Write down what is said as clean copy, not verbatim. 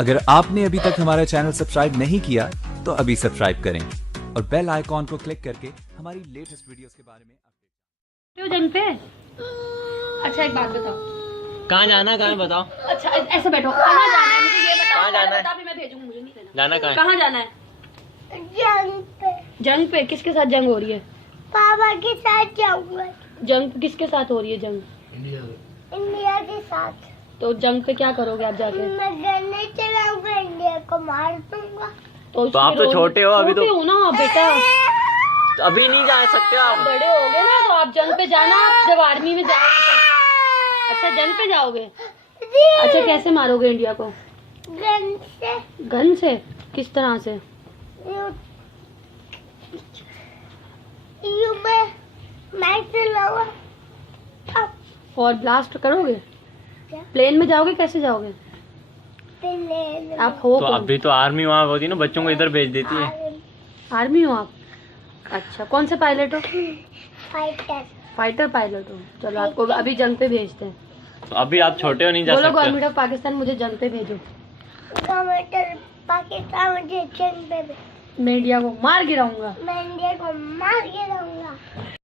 अगर आपने अभी तक हमारा चैनल सब्सक्राइब नहीं किया तो अभी सब्सक्राइब करें और बेल आइकॉन को क्लिक करके हमारी लेटेस्ट वीडियोस के बारे में क्यों जंग पे? अच्छा एक बात बताओ, कहाँ जाना है, कहाँ बताओ। अच्छा ऐसे बैठो, कहाँ जाना है मुझे ये बताओ। कहाँ जाना है? बता भी मैं भेजूंगी, मुझे नहीं देना। जाना कहाँ है? कहाँ जाना है? जंग पे। जंग पे? किसके साथ जंग हो रही है? पापा के साथ जाऊंगा। जंग किसके साथ हो रही है? जंग इंडिया के साथ। तो जंग पे क्या करोगे आप जाके? मैं गन्ने चलाऊंगा, इंडिया को मार दूंगा। तो आप तो छोटे हो अभी, तो हो ना बेटा, अभी नहीं जा सकते आप आप। बड़े हो गए ना, तो आप जंग पे जाना, आप जब आर्मी में जाओगे तो। अच्छा जंग पे जाओगे? अच्छा कैसे मारोगे इंडिया को? गन से। गन से? किस तरह से? यू मैं चलाऊंगा। और ब्लास्ट करोगे? क्या? प्लेन में जाओगे? कैसे जाओगे? आप हो तो कौन? अभी तो आर्मी वहाँ होती है ना, बच्चों को इधर भेज देती है। आर्मी हो आप? अच्छा कौन से पायलट हो? फाइटर। फाइटर पायलट हो। चलो आपको अभी जंग पे भेजते हैं। तो अभी आप छोटे हो, नहीं जा बोलो सकते। गवर्नमेंट ऑफ पाकिस्तान मुझे जंग पे भेजो। गवर्नमेंट पाकिस्तान मुझे जंग पे। मैं इंडिया को मार गिराऊंगा। मैं इंडिया को मार के रहूंगा।